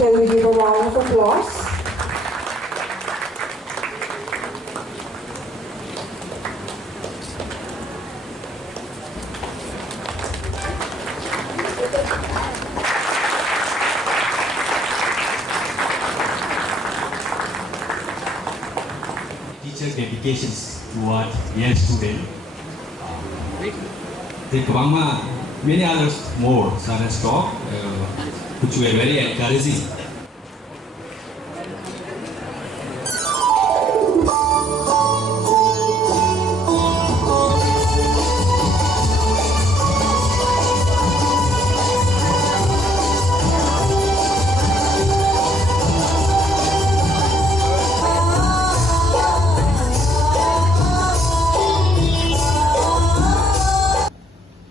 Shall we give a round of applause? Teacher dedications toward their student. The Kabangma, many others more, Sarah's talk, which were very encouraging.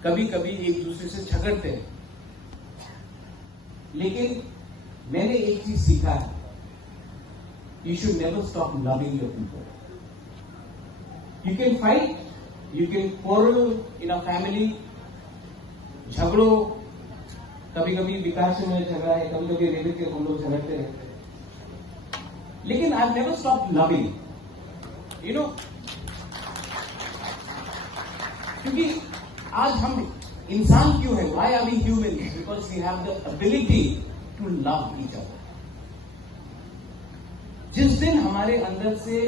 कभी कभी एक दूसरे से झगड़ते हैं, लेकिन मैंने एक चीज सीखा है, you should never stop loving your people. You can fight, you can quarrel in a family, झगड़ो, कभी कभी विकास से मेरा झगड़ा है, कभी कभी रेडियो के हम लोग झगड़ते रहते हैं, लेकिन I never stop loving. You know, क्योंकि आज हम इंसान क्यों है? Why are we human? Because we have the ability to love each other. जिस दिन हमारे अंदर से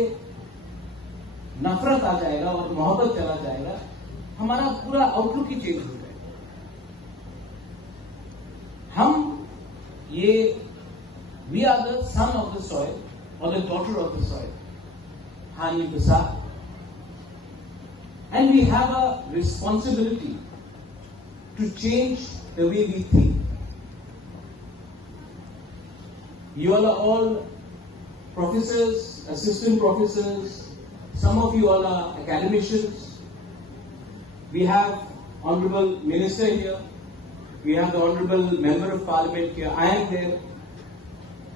नफरत आ जाएगा और मोहब्बत चला जाएगा, हमारा पूरा आउटलुक ही चेंज हो जाएगा. हम ये we are the son of the soil और the daughter of the soil, Hani Prasad. And we have a responsibility to change the way we think. You all are all professors, assistant professors, some of you all are academicians. We have Honorable Minister here. We have the Honorable Member of Parliament here. I am there.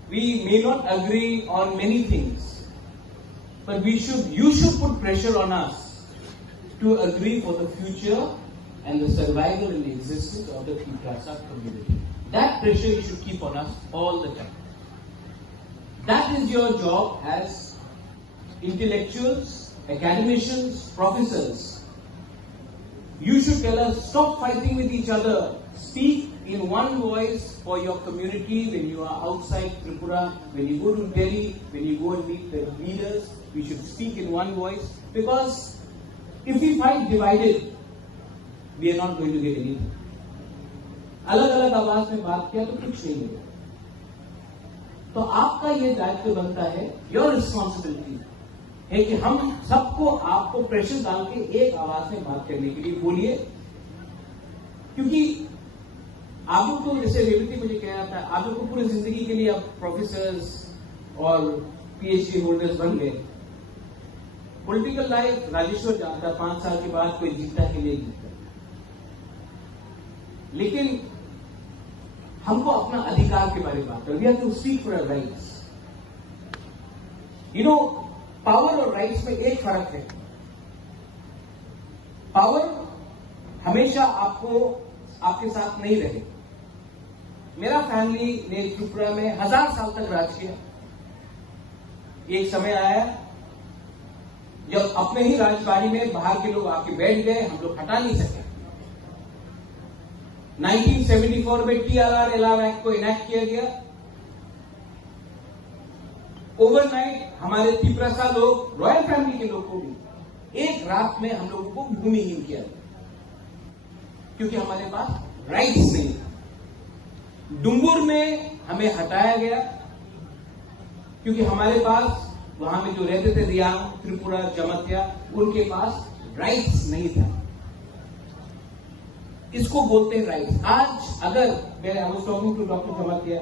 We may not agree on many things, but you should put pressure on us to agree for the future and the survival and the existence of the Tiprasa community. That pressure you should keep on us all the time. That is your job as intellectuals, academicians, professors. You should tell us, stop fighting with each other. Speak in one voice for your community when you are outside Tripura, when you go to Delhi, when you go and meet the leaders. We should speak in one voice, because if we fight divided, we are not going to get anything. अलग अलग आवाज में बात किया तो कुछ नहीं मिलेगा. तो आपका ये दायित्व बनता है, योर रिस्पॉन्सिबिलिटी है कि हम सबको आपको प्रेशर डाल के एक आवाज में बात करने के लिए बोलिए. क्योंकि आप लोग तो, जैसे रेवती मुझे कह रहा था, आप लोग को पूरी जिंदगी के लिए अब प्रोफेसर्स और पीएचडी होल्डर्स बन गए. पॉलिटिकल लाइफ राजेश्वर जानता, 5 साल के बाद कोई जीता कि नहीं जीता, लेकिन हमको अपना अधिकार के बारे में बात करें. We have to speak for our rights. You know, power और राइट्स में एक फर्क है. पावर हमेशा आपको आपके साथ नहीं रहे. मेरा फैमिली ने त्रिपुरा में 1000 साल तक राज किया. एक समय आया जब अपने ही राजबाड़ी में बाहर के लोग आके बैठ गए, हम लोग हटा नहीं सके. 1974 में TRR एलआर एक्ट को इनैक्ट किया गया. ओवरनाइट हमारे तिप्रसा लोग, रॉयल फैमिली के लोग को भी एक रात में हम लोगों को भूमिहीन किया, क्योंकि हमारे पास राइट्स नहीं था. डुंगुर में हमें हटाया गया क्योंकि हमारे पास वहां में जो रहते थे रियांग, त्रिपुरा, जमतिया, उनके पास राइट्स नहीं था. इसको बोलते हैं राइट्स. आज अगर मैं I was talking to doctor Jamatia,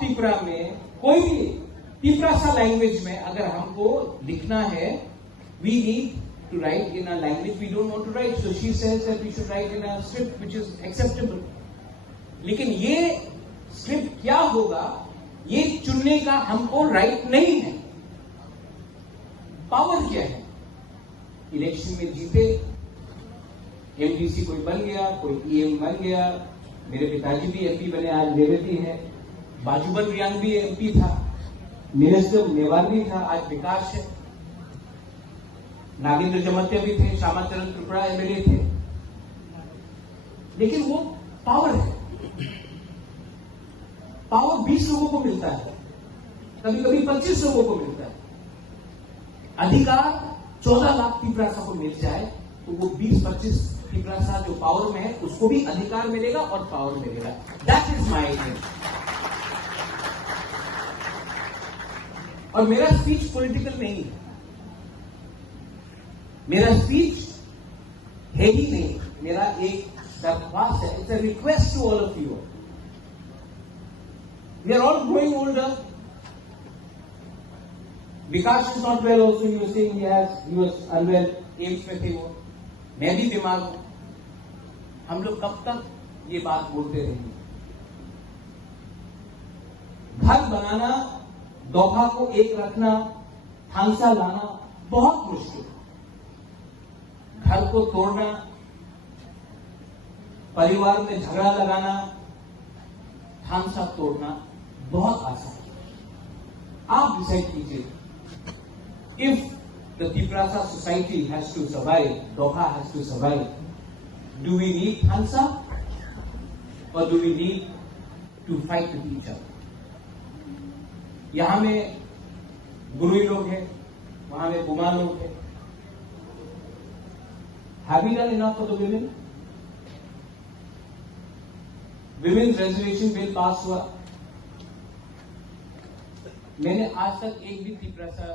Tipra में कोई भी तिपरासा लैंग्वेज में अगर हमको लिखना है, we need to write in a language we don't want to write. So she says that we should write in a script which is acceptable. लेकिन ये स्क्रिप्ट क्या होगा, ये चुनने का हमको राइट नहीं है. पावर क्या है? इलेक्शन में जीते, एमडीसी कोई बन गया, कोई ईएम बन गया, मेरे पिताजी भी एमपी बने, आज रेवती है, बाजूबन रियान भी एमपी था, मिनिस्टर मेवाड़ी था, आज विकास है, नागेंद्र जमत्या भी थे, श्यामाचरण त्रिपुरा एमएलए थे। लेकिन वो पावर है, पावर 20 लोगों को मिलता है, कभी कभी 25 लोगों को मिलता है। अधिकार 14 लाख तिपरासा को मिल जाए तो वो 20-25 तिपरासा जो पावर में है उसको भी अधिकार मिलेगा और पावर मिलेगा। That is my aim. और मेरा स्पीच पॉलिटिकल नहीं है, मेरा स्पीच है ही नहीं, मेरा एक दरख्वास्त है, it's a request to all of you. We are all growing older. Vikas is not well also, you saying he was unwell, AIIMS में थे वो, मैं भी बीमार हूं। हम लोग कब तक ये बात बोलते रहेंगे? घर बनाना, दोहा को एक रखना, थांसा लाना बहुत मुश्किल। घर को तोड़ना, परिवार में झगड़ा लगाना, थांसा तोड़ना बहुत आसान है। आप डिसाइड कीजिए। If the Tiprasa society has to survive, Doha has to survive, do we need Hansa or do we need to fight with each other? यहां में गुरुई लोग हैं, वहां में बुमा लोग हैं। Have we done enough for the women? Women's reservation bill पास हुआ, मैंने आज तक एक भी तिपरासा